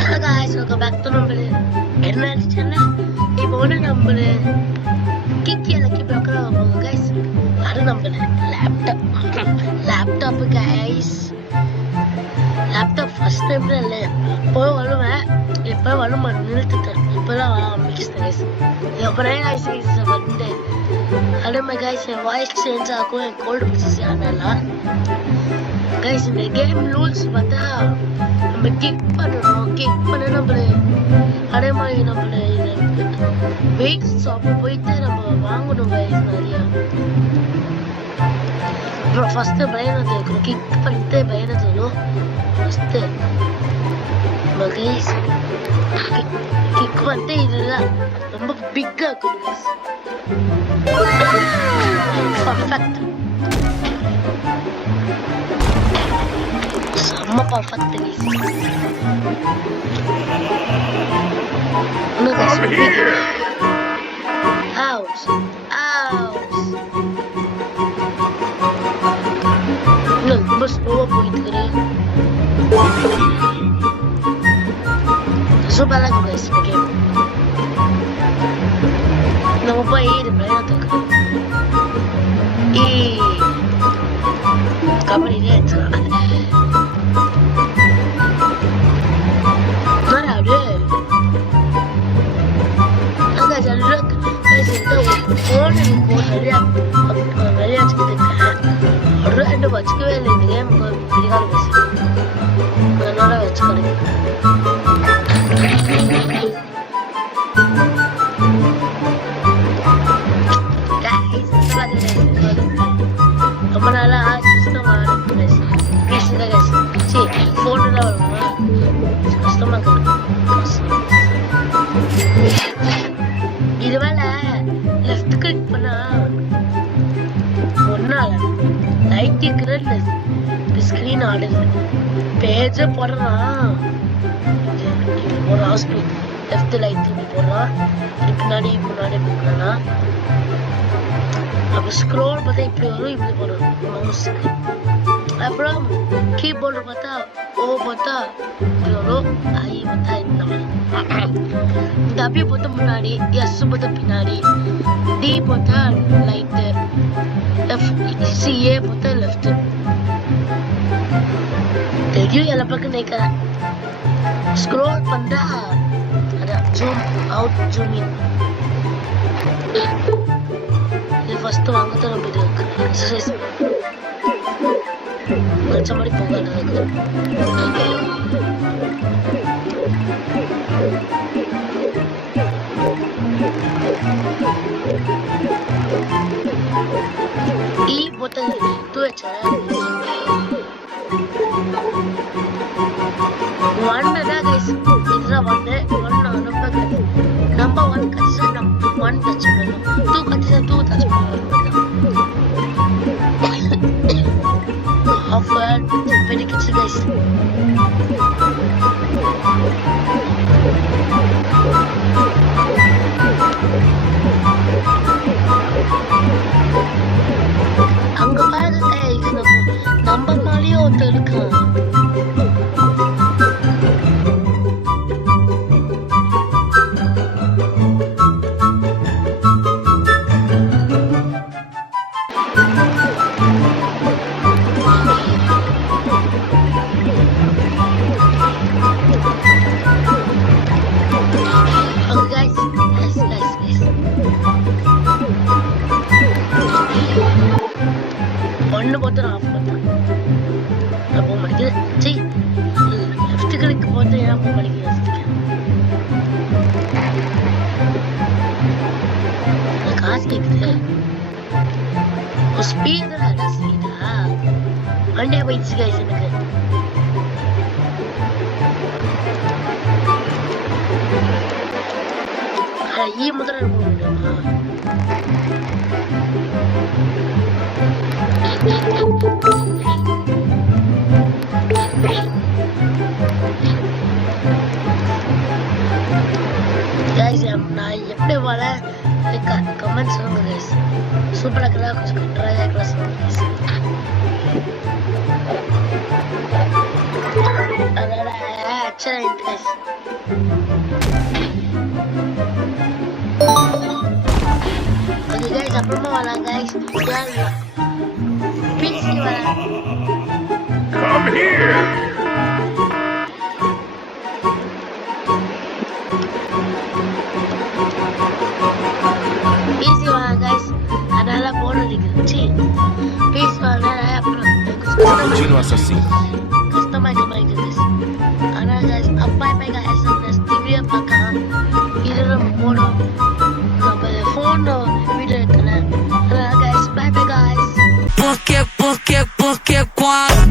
Hello guys, welcome back to நம்மளு என்ன channel. இப்போ வந்து நம்மளு கிக்கி லக்கி பிளாக்கர் போகுது guys. அது நம்மளு லேப்டாப் guys. லேப்டாப் ஃபர்ஸ்ட் டைம்ல இல்ல போய் வருவேன். இப்போ வருமா நிறுத்திட்டேன். இப்போதான் ஆரம்பிச்சிட்டேன் guys. அப்புறம் guys வந்து அதே மாதிரி guys வாய்ஸ் சேஞ்ச் ஆகும். கோல்டு பிடிச்சி அதனால guys இந்த கேம் ரூல்ஸ் பார்த்தா நம்ம கிக் பண்ணணும். கிக் பண்ண நம்மளு அதே மாதிரி நம்மளு வெயிட் ஷாப் போயிட்டு நம்ம வாங்கணும் guys நிறைய. அப்புறம் ஃபர்ஸ்ட் பயணத்தை இருக்கணும். கிக் பண்ணிட்டு பயணத்தை இருக்கணும் ஃபர்ஸ்ட் நம்ம guys கிக் பண்ணிட்டு இதெல்லாம் ரொம்ப பிக்கா இருக்கணும் guys. பர்ஃபெக்ட் செம்ம perfect guys. Look at this. House. Look, bus slow போயிட்டு இருக்கு. சூப்பரா இருக்கு guys இந்த கேம். நம்ம போய் இது பயணத்துக்கு கபடியிலே எடுத்துக்கலாம். வச்சுக்கவே இல்லை இந்த கேம் பிடிக்காத பேசி அதனால வச்சுக்கிறேன். ரொம்ப நாளா சிஸ்டம் போன் தான் வருமா கஷ்டமா இருக்கு. இதுவேளை லெஃப்ட் கிளிக் பண்ணா ஒன்னால லைட் இருக்கிற ஸ்கிரீன் ஆடுது. பேஜ போடுறான் ஒரு ஹாஸ்பிட்டல் லெஃப்ட் லைட் போடுறான். பின்னாடி போடுறானா அப்ப ஸ்க்ரோல் பார்த்தா இப்படி வரும் இப்படி போடுறோம் மவுஸுக்கு. அப்புறம் கீபோர்டு பார்த்தா ஓ பார்த்தா இப்படி வரும் ஐ பார்த்தா இந்த அப்பி பார்த்தா முன்னாடி எஸ் பார்த்தா பின்னாடி டி பார்த்தா லைட்டு சிஏ பார்த்தா லெஃப்ட். தெரியும் எல்லா பக்கம் நினைக்கிறேன். ஸ்க்ரோல் பண்ணா அதான் ஜூம் அவுட் ஜூம் இன். இது ஃபர்ஸ்ட் வாங்கத்தான் நம்ம இது எக்ஸசைஸ் வச்ச மாதிரி போக நடக்குது. போட்டது டூ வச்சா ஒன்னு தான் கைஸ். இதுதான் ஒன்னு நம்பர் ஒன் கட்சா நம்பர் ஒன் டச் பண்ணணும். டூ கட்சா டூ டச் பண்ணணும். Offer benefits guys. அங்க பாருங்க கைஸ் நம்ம மாதிரியே ஒருத்தர் இருக்கான். ஒன்னு போட்டு ஆஃப் பண்ணேன் போக மாட்டேங்குது. சரி லெஃப்ட் கிளிக் போட்டு ஏன் போக மாட்டேங்குது. காசு கேக்குது. ஸ்பீடு அதான் ஸ்பீடா வண்டியா போயிடுச்சு கைஸ் எனக்கு. ஈ முதல்ல போக முடியுமா? guys நான் எப்படி வர கமெண்ட் சொல்லுங்க guys. சூப்பரா இருக்கா கொஞ்சம் கண்ட்ரோலா கிளாஸ் guys. சரி guys. Okay guys, அப்புறமா வரலாம் guys. PC வரலாம். Come here! PC வரலாம் guys. அதனால போன் அடிக்குது. PC வரலாம் அப்புறம் Cappuccino assassino. Customize guys. ஆனா guys, அப்பா guys இந்த வீடியோ பார்க்கலாம். இதுல போடும். நம்ம ஃபோன் வீடியோ எடுக்கல. அதனால guys, bye guys. Porque quando